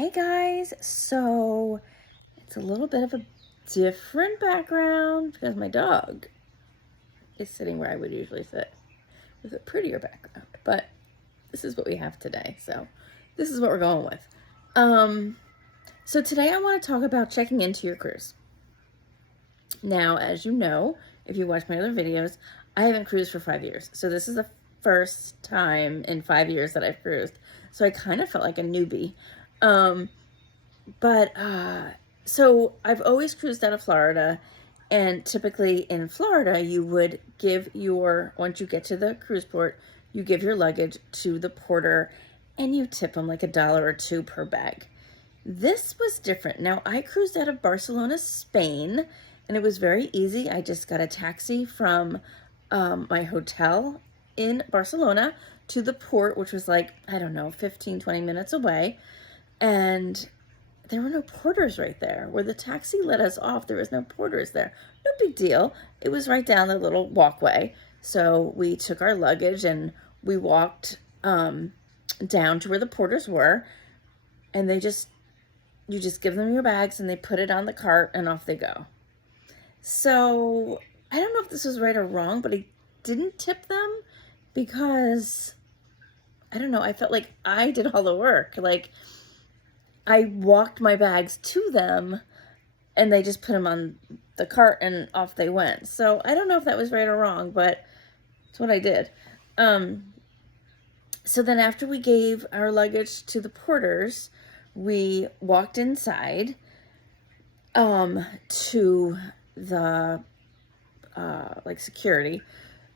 Hey guys, so it's a little bit of a different background because my dog is sitting where I would usually sit with a prettier background, but this is what we have today, so this is what we're going with. So today I want to talk about checking into your cruise. Now, as you know, if you watch my other videos, I haven't cruised for 5 years, so this is the first time in 5 years that I've cruised, so I kind of felt like a newbie. So I've always cruised out of Florida, and typically in Florida, you would once you get to the cruise port, you give your luggage to the porter and you tip them like $1 or $2 per bag. This was different. Now, I cruised out of Barcelona, Spain, and it was very easy. I just got a taxi from my hotel in Barcelona to the port, which was like, I don't know, 15, 20 minutes away. And there were no porters right there. Where the taxi let us off, there was no porters there. No big deal. It was right down the little walkway. So we took our luggage and we walked down to where the porters were. And you just give them your bags and they put it on the cart and off they go. So I don't know if this was right or wrong, but I didn't tip them because, I don't know, I felt like I did all the work. Like, I walked my bags to them and they just put them on the cart and off they went. So I don't know if that was right or wrong, but it's what I did. So then after we gave our luggage to the porters, we walked inside to the like security.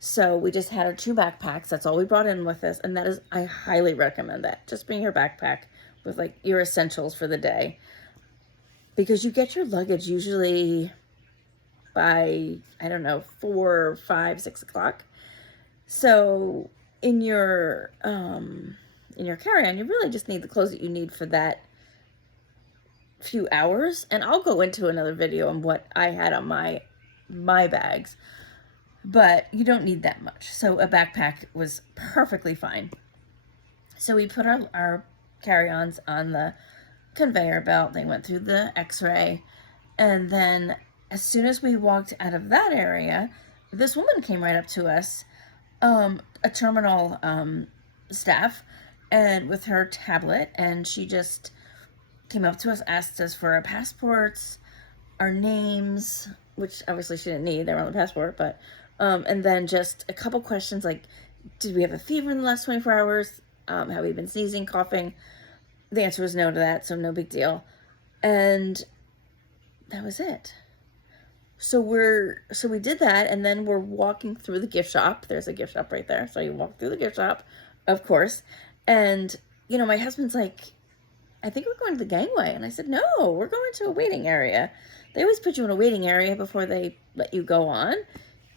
So we just had our 2 backpacks. That's all we brought in with us. And I highly recommend that. Just bring your backpack with like your essentials for the day, because you get your luggage usually by, I don't know, 4, 5, 6 o'clock. So in your carry-on, you really just need the clothes that you need for that few hours. And I'll go into another video on what I had on my bags, but you don't need that much. So a backpack was perfectly fine. So we put our carry-ons on the conveyor belt. They went through the x-ray, and then as soon as we walked out of that area, this woman came right up to us, a terminal staff, and with her tablet, and she just came up to us, asked us for our passports, our names, which obviously she didn't need, they were on the passport, but and then just a couple questions like, did we have a fever in the last 24 hours? Have we been sneezing, coughing? The answer was no to that, so no big deal. And that was it. So we did that, and then we're walking through the gift shop. There's a gift shop right there. So you walk through the gift shop, of course. And, my husband's like, I think we're going to the gangway. And I said, no, we're going to a waiting area. They always put you in a waiting area before they let you go on.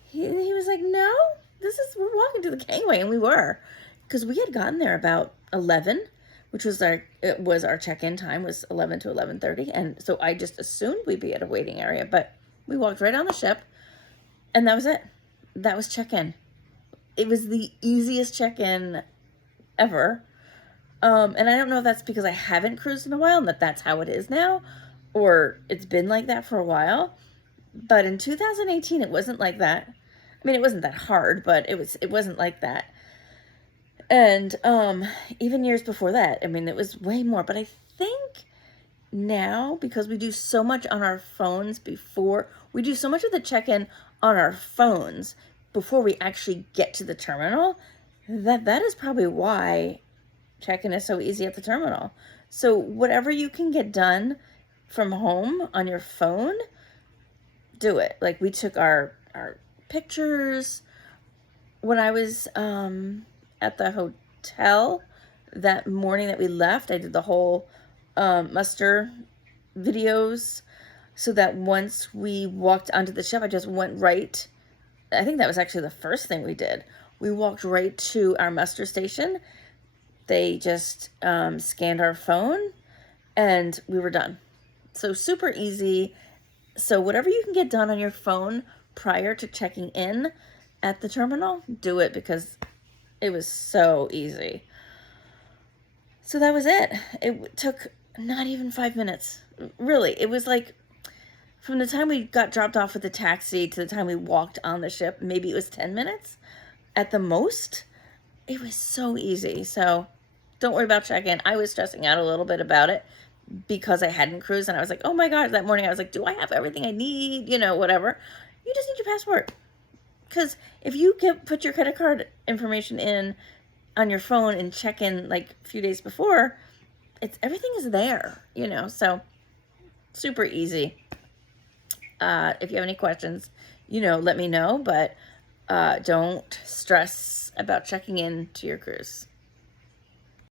He was like, no, we're walking to the gangway. And we were, because we had gotten there about 11, which was our check-in time, was 11 to 11:30. And so I just assumed we'd be at a waiting area, but we walked right on the ship, and that was it. That was check-in. It was the easiest check-in ever. And I don't know if that's because I haven't cruised in a while and that's how it is now, or it's been like that for a while. But in 2018, it wasn't like that. I mean, it wasn't that hard, but it wasn't like that. And even years before that, I mean, it was way more. But I think now, because we do so much on our phones we do so much of the check-in on our phones before we actually get to the terminal, that is probably why check-in is so easy at the terminal. So whatever you can get done from home on your phone, do it. Like, we took our pictures when I was at the hotel that morning that we left. I did the whole muster videos, so that once we walked onto the ship, I just went right. I think that was actually the first thing we did. We walked right to our muster station. They just scanned our phone and we were done. So super easy. So whatever you can get done on your phone prior to checking in at the terminal, do it, because it was so easy. So that was it. It took Not even 5 minutes. Really, it was like from the time we got dropped off with the taxi to the time we walked on the ship, maybe it was 10 minutes at the most. It was so easy. So don't worry about check-in. I was stressing out a little bit about it because I hadn't cruised, and I was like, oh my God, that morning I was like, do I have everything I need? You know, whatever. You just need your passport. Because if you put your credit card information in on your phone and check in like a few days before, everything is there, you know, so super easy. If you have any questions, you know, let me know, but don't stress about checking in to your cruise.